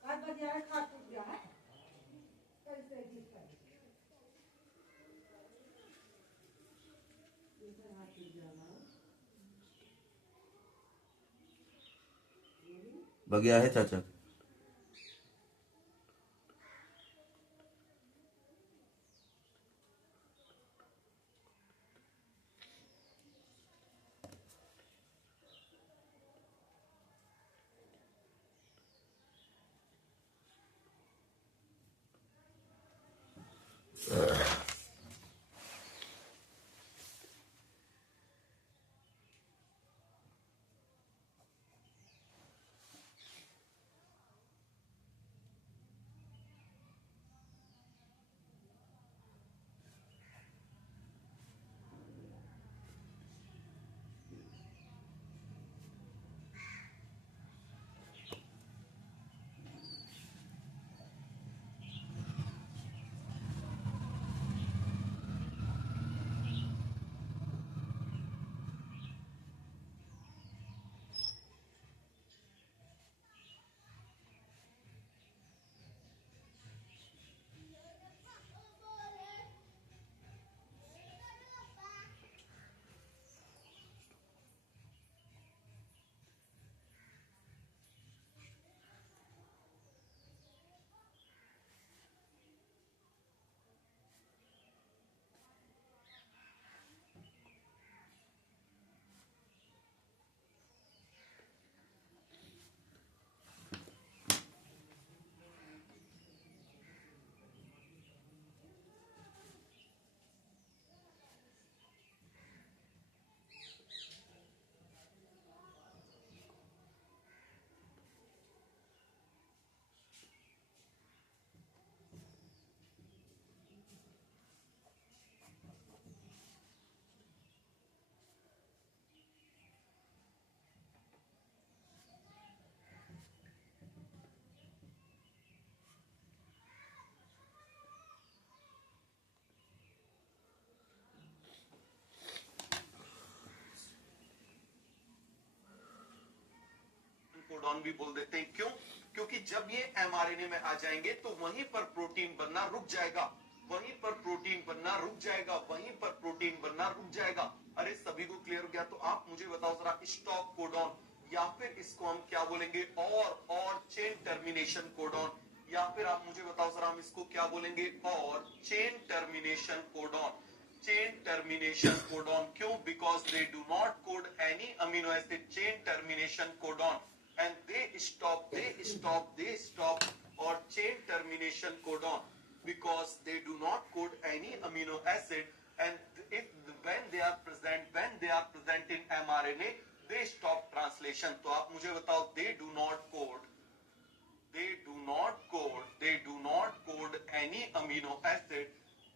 आज बगिया है खाट टूट गया है कैसे ठीक कर बगिया है चाचा। कोडॉन भी बोल देते हैं। क्यों? क्योंकि जब ये एमआरएनए में आ जाएंगे तो वहीं पर प्रोटीन बनना रुक जाएगा, वहीं पर प्रोटीन बनना रुक जाएगा, वहीं पर प्रोटीन बनना रुक जाएगा। अरे सभी को क्लियर हो गया? तो आप मुझे बताओ जरा, स्टॉप कोडॉन या फिर इसको हम क्या बोलेंगे, और चेन टर्मिनेशन कोडॉन, या फिर आप मुझे बताओ जरा हम इसको क्या बोलेंगे, और chain termination codon. Chain termination codon क्यों? Because they do not code any amino acid. Chain termination codon and they stop or chain termination codon because they do not code any amino acid, and if when they are present in mRNA they stop translation। तो आप मुझे बताओ, they do not code any amino acid,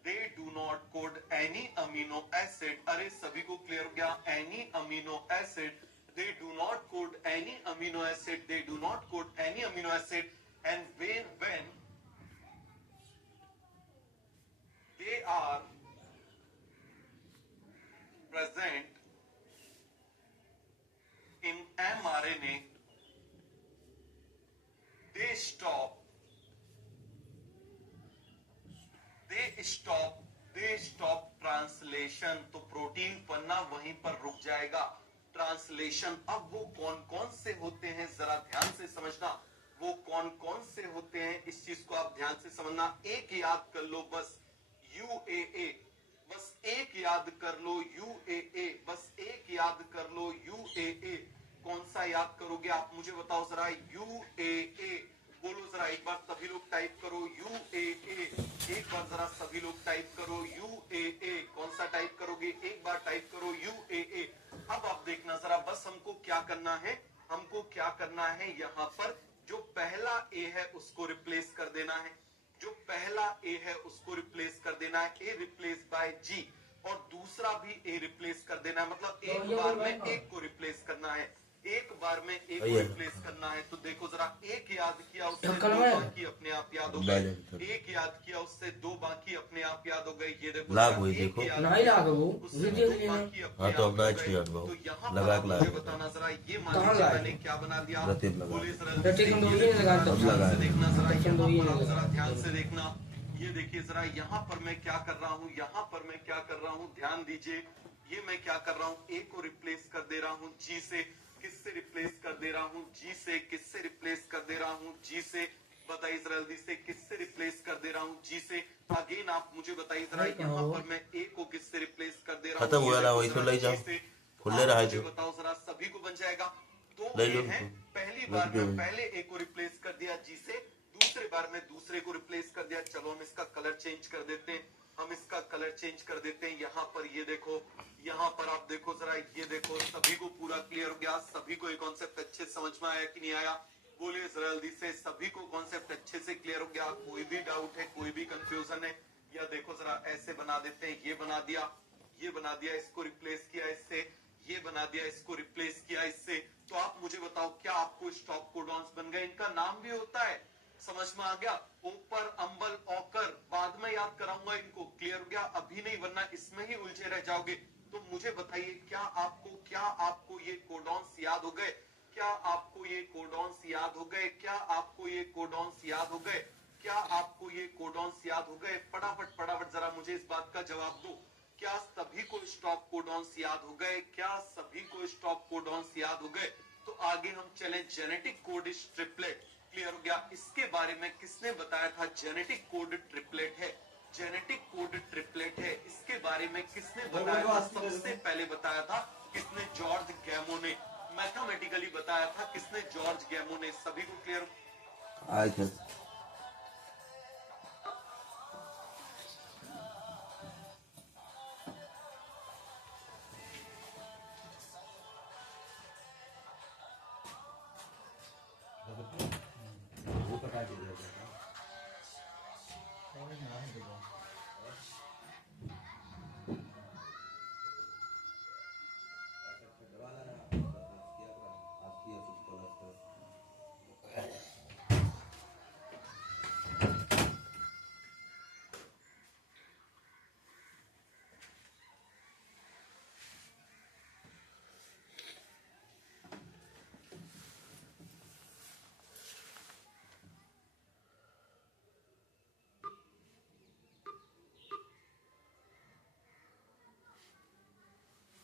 they do not code any amino acid। अरे सभी को clear हो गया? any amino acid, they do not code any amino acid, they do not code any amino acid, and when they are present in mRNA they stop translation. तो protein बनना वहीं पर रुक जाएगा, ट्रांसलेशन। अब वो कौन कौन से होते हैं जरा ध्यान से समझना, वो कौन कौन से होते हैं इस चीज को आप ध्यान से समझना। एक याद कर लो बस, UAA, बस एक याद कर लो UAA, बस एक याद कर लो UAA। कौन सा याद करोगे आप, मुझे बताओ जरा। UAA बोलो जरा एक बार, सभी लोग टाइप करो UAA। एक बार जरा सभी लोग टाइप करो UAA। कौन सा टाइप करोगे, एक बार टाइप करो UAA। अब आप देखना जरा, बस हमको क्या करना है, हमको क्या करना है, यहाँ पर जो पहला A है उसको रिप्लेस कर देना है। जो पहला A है उसको रिप्लेस कर देना है, A रिप्लेस बाय G। और दूसरा भी A रिप्लेस कर देना है, मतलब एक बार में एक को रिप्लेस करना है, एक बार में एक को रिप्लेस करना है। तो देखो जरा, एक याद किया उससे दो बाकी अपने आप याद हो गए, एक याद किया उससे दो बाकी अपने आप याद हो गए। ये देखो लाग हुई, एक देखो। याद नहीं किया, लाग वो, उससे वीडियो दो लेना। बाकी अपने हाँ तो आप अपना हो अच्छी गए। याद बहु। तो यहाँ लगा पर के मुझे लाया। बताना जरा, ये मान कहाँ लीजिए लाए? मैंने क्या बना दिया, रतीब लगा। बोलिए जरा, रतीब ये संदूरी देखो लगा, जरा तब ध्यान लगा से है। देखना जरा, यहाँ संदूरी पर आप लगा। जरा ध्यान से देखना। ये देखिए जरा, यहाँ पर मैं क्या कर रहा हूँ, यहाँ पर मैं क्या कर रहा हूँ, ध्यान दीजिए। ये मैं क्या कर रहा हूँ, ए को रिप्लेस कर दे रहा हूँ जी से। किससे रिप्लेस कर दे रहा हूँ, जी से। किससे रिप्लेस कर दे रहा हूँ, जी से। बताइए जरा जल्दी से, किससे रिप्लेस कर दे रहा हूँ, जी से। अगेन आप मुझे बताइए जरा, यहाँ पर मैं ए को किससे रिप्लेस कर दे रहा हूँ, खत्म हुआ ये ना, देखो वही तो जरा, ले जाओ। जी से। खुले आप रहा मुझे जो। बताओ जरा, सभी को बन जाएगा। तो ले ए लो है, तुम। पहली रख बार दो। में पहले ए को रिप्लेस कर दिया जी से, दूसरे बार में दूसरे को रिप्लेस कर दिया। चलो हम इसका कलर चेंज कर देते हैं, हम इसका कलर चेंज कर देते हैं। यहाँ पर ये देखो, यहाँ पर आप देखो जरा, ये देखो, सभी को पूरा क्लियर हो गया, सभी को ये कॉन्सेप्ट अच्छे से समझ में आया कि नहीं आया, बोलिए जरा जल्दी से। सभी को कॉन्सेप्ट अच्छे से क्लियर हो गया, कोई भी डाउट है, कोई भी कंफ्यूजन है? या देखो जरा, ऐसे बना देते हैं, ये बना दिया, ये बना दिया, इसको रिप्लेस किया इससे, ये बना दिया, इसको रिप्लेस किया इससे। तो आप मुझे बताओ, क्या आपको स्टॉप कोडॉन्स बन गए? इनका नाम भी होता है, समझ में आ गया? ऊपर, अंबल, ऑकर, बाद में याद कराऊंगा इनको, क्लियर हो गया? अभी नहीं, वरना इसमें ही उलझे रह जाओगे। तो मुझे बताइए, क्या आपको ये कोडॉन्स याद हो गए? क्या आपको ये कोडॉन्स याद हो गए? क्या आपको ये कोडॉन्स याद हो गए? क्या आपको ये कोडॉन्स याद हो गए? फटाफट फटाफट जरा मुझे इस बात का जवाब दो। क्या सभी को स्टॉप कोडॉन्स याद हो गए? क्या सभी को स्टॉप कोडॉन्स याद हो गए? तो आगे हम चले, genetic code is triplet. Clear हो गया? इसके बारे में किसने बताया था जेनेटिक कोड ट्रिपलेट है? जेनेटिक कोड ट्रिपलेट है, इसके बारे में किसने बताया था? सबसे पहले बताया था किसने? जॉर्ज गैमो ने। मैथमेटिकली बताया था किसने? जॉर्ज गैमो ने। सभी को क्लियर? आए थे।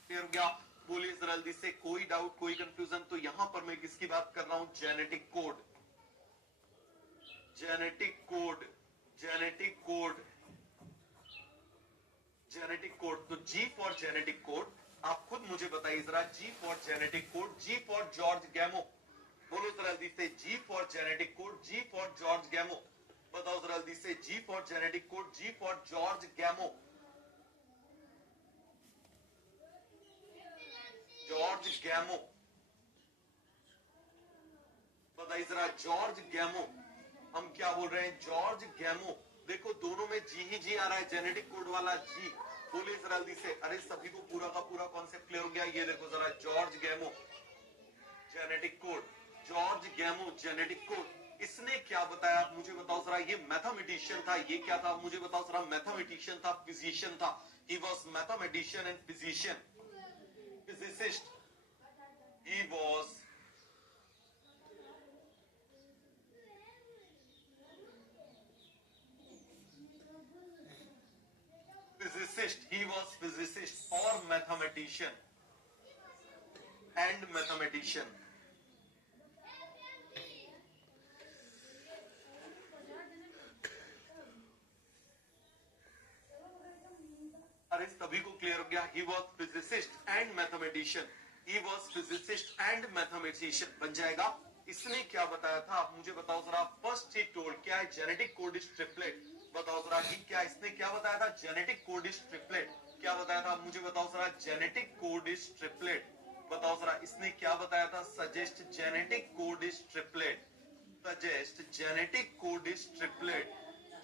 क्लियर हो गया? बोलिए जरा जल्दी से, कोई डाउट, कोई कंफ्यूजन? तो यहां पर मैं किसकी बात कर रहा हूं? Genetic code, genetic code, genetic code, genetic code. तो जी फॉर जेनेटिक कोड, आप खुद मुझे बताइए जरा, G for genetic code, G for George Gamow. बोलो जरा जल्दी से, G for genetic code, G for George Gamow. बताओ जरा जल्दी से, G for genetic code, G for George Gamow. George Gamow, बताइए जरा, जॉर्ज गैमो। हम क्या बोल रहे हैं? George Gamow. देखो दोनों में जी ही जी आ रहा है, जेनेटिक कोड वाला जी। बोलिए जरा जल्दी से। अरे सभी को पूरा का पूरा कॉन्सेप्ट क्लियर हो गया? ये देखो जरा, George गैमो, genetic code, George गैमो, genetic code. इसने क्या बताया आप मुझे बताओ जरा? ये मैथमेटिशियन था, ये क्या था मुझे बताओ जरा? मैथमेटिशियन था, फिजिशियन था। He was mathematician and physician, physicist. He was physicist. He was physicist or mathematician and mathematician. अरे सभी को क्लियर हो गया? He was physicist and mathematician, he was physicist and mathematician बन जाएगा। इसने क्या बताया था आप मुझे बताओ जरा। फर्स्ट ही टोल्ड, क्या है? Genetic code is triplet. बताओ जरा कि क्या इसने क्या बताया था? Genetic code is triplet. क्या बताया था मुझे बताओ जरा। Genetic code is triplet. बताओ जरा इसने क्या बताया था? Suggest genetic code is triplet. Suggest genetic code is triplet.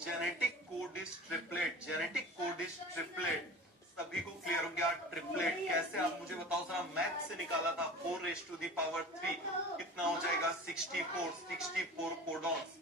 Genetic code is triplet. Genetic code is triplet. सभी को क्लियर हो गया? ट्रिपलेट कैसे आप मुझे बताओ जरा। मैथ से निकाला था 4⁻³ कितना हो जाएगा? 64। 64 कोडॉन्स,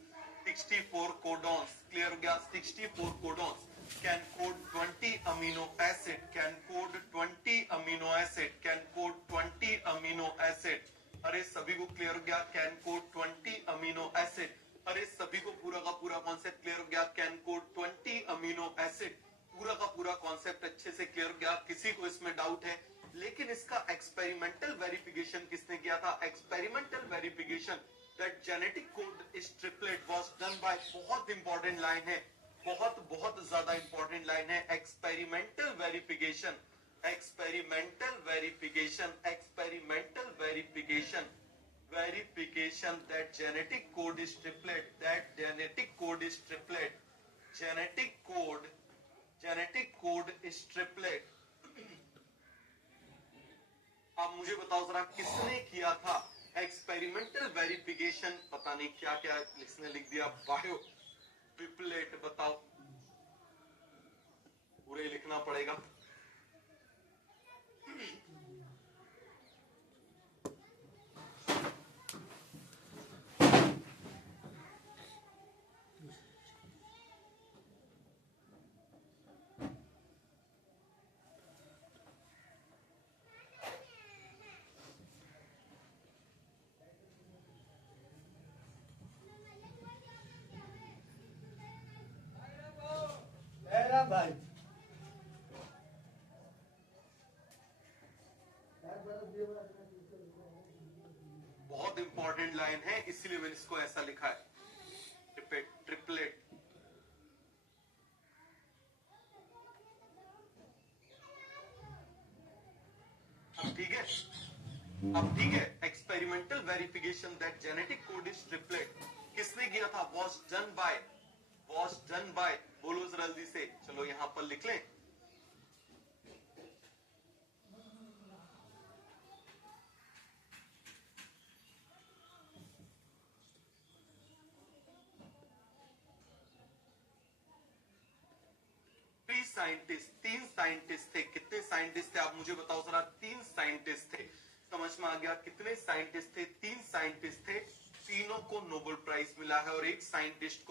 64 कोडॉन्स। क्लियर हो गया? 64 codons can code 20 amino acid, can code 20 amino acid, can code 20 amino acid. अरे सभी को क्लियर हो गया? Can code 20 amino acid. अरे सभी को पूरा का पूरा कॉन्सेप्ट क्लियर हो गया? Can code 20 amino acid. पूरा का पूरा कॉन्सेप्ट अच्छे से क्लियर हो गया? किसी को इसमें डाउट है? लेकिन इसका एक्सपेरिमेंटल वेरिफिकेशन किसने किया था? Experimental verification that genetic code is triplet was done by, बहुत इंपॉर्टेंट लाइन है, बहुत बहुत ज्यादा इंपॉर्टेंट लाइन है। Experimental verification, experimental verification, experimental verification, verification that genetic code is triplet, that genetic code is triplet, genetic code is triplet। अब मुझे बताओ जरा किसने किया था एक्सपेरिमेंटल वेरिफिकेशन? पता नहीं क्या क्या इसने लिख दिया, बायो ट्रिपलेट। बताओ, पूरे लिखना पड़ेगा। भाई बहुत इंपॉर्टेंट लाइन है, इसीलिए मैंने इसको ऐसा लिखा है, ट्रिपलेट। अब ठीक है, अब ठीक है। Experimental verification that genetic code is triplet किसने किया था? Was done by, was done by. बोलो जरा जल्दी से, चलो यहां पर लिख लें। साइंटिस्ट, 3 साइंटिस्ट थे। कितने साइंटिस्ट थे आप मुझे बताओ जरा। 3 साइंटिस्ट थे। समझ में आ गया? कितने साइंटिस्ट थे? 3 साइंटिस्ट थे। तीनों को नोबेल प्राइज मिला है और एक साइंटिस्ट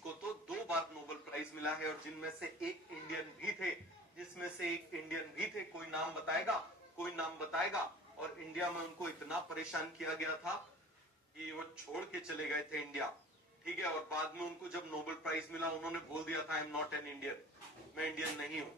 को तो 2 बार नोबेल प्राइज मिला है, और जिनमें से एक इंडियन भी थे, जिसमें से एक इंडियन भी थे। कोई नाम बताएगा? कोई नाम बताएगा? और इंडिया में उनको इतना परेशान किया गया था कि वो छोड़ के चले गए थे इंडिया, ठीक है। और बाद में उनको जब नोबेल प्राइज मिला, उन्होंने बोल दिया था I am not an Indian, मैं इंडियन नहीं हूं,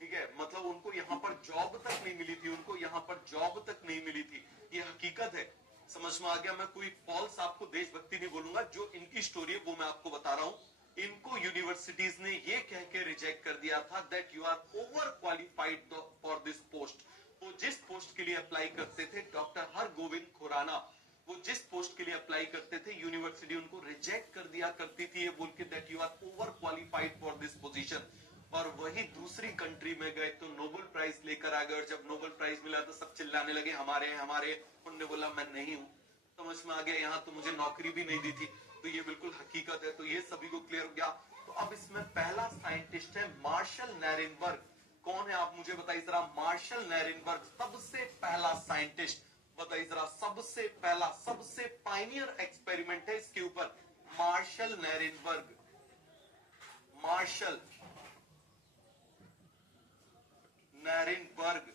ठीक है। मतलब उनको यहाँ पर जॉब तक नहीं मिली थी, उनको यहाँ पर जॉब तक नहीं मिली थी। ये हकीकत है, समझ में आ गया? मैं कोई फॉल्स आपको देशभक्ति नहीं बोलूंगा, जो इनकी स्टोरी है वो मैं आपको बता रहा हूँ। इनको यूनिवर्सिटीज ने ये कह के रिजेक्ट कर दिया था that you are over qualified for this post. वो जिस पोस्ट के लिए अप्लाई करते थे, डॉक्टर हरगोविंद खुराना, वो जिस पोस्ट के लिए अप्लाई करते थे, यूनिवर्सिटी उनको रिजेक्ट कर दिया करती थी ये बोल के that you are over qualified for this position. और वही दूसरी कंट्री में गए तो नोबेल प्राइज लेकर आ गए, और जब नोबेल प्राइज मिला तो सब चिल्लाने लगे हमारे हैं, हमारे। उन्होंने बोला मैं नहीं हूं। समझ में आ गया? यहाँ तो मुझे नौकरी भी नहीं दी थी। तो ये बिल्कुल हकीकत है। तो ये सभी को क्लियर हो गया। तो अब इसमें पहला साइंटिस्ट है मार्शल नैरेनबर्ग। कौन है आप मुझे बताइए जरा। मार्शल नैरेनबर्ग सबसे पहला साइंटिस्ट, बताइए जरा। सबसे पहला, सबसे पायनियर एक्सपेरिमेंट है इसके ऊपर, मार्शल नैरेनबर्ग। मार्शल नैरेनबर्ग,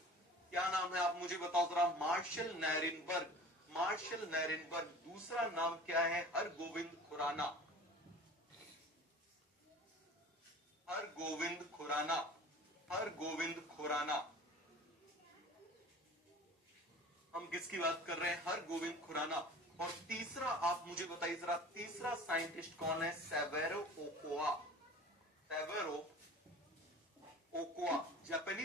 क्या नाम है आप मुझे बताओ जरा। Marshall Nirenberg, Marshall Nirenberg. दूसरा नाम क्या है? हरगोविंद खुराना, हरगोविंद खुराना, हरगोविंद खुराना। हम किसकी बात कर रहे हैं? हरगोविंद खुराना। और तीसरा आप मुझे बताइए जरा, तीसरा साइंटिस्ट कौन है? Severo Ochoa, Severo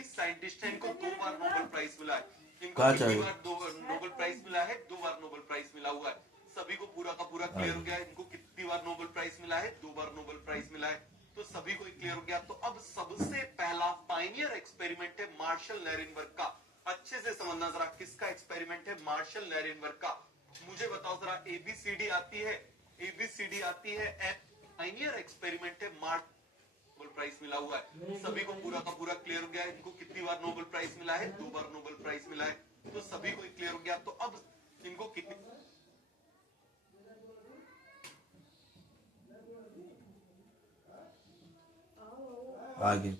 specialist scientist है, इनको 2 बार नोबेल प्राइज मिला है। इनको कहाँ कितनी चाहिए? बार नोबेल प्राइज मिला है? 2 बार नोबेल प्राइज मिला हुआ है। सभी को पूरा का पूरा क्लियर हो गया है। इनको कितनी बार नोबेल प्राइज मिला है? 2 बार नोबेल प्राइज मिला है। तो सभी को क्लियर हो गया। तो अब सबसे पहला पाइनियर एक्सपेरिमेंट है मार्शल नेरिनबर्ग का। अच्छे से समझना जरा, किसका एक्सपेरिमेंट है? मार्शल नेरिनबर्ग का। मुझे बताओ जरा, एबीसीडी आती है? एबीसीडी आती है? पाइनियर एक्सपेरिमेंट है, नोबेल प्राइज मिला हुआ है। सभी को पूरा का पूरा क्लियर हो गया है। इनको कितनी बार नोबेल प्राइज मिला है? 2 बार नोबेल प्राइज मिला है। तो सभी को क्लियर हो गया। तो अब इनको कितनी आगे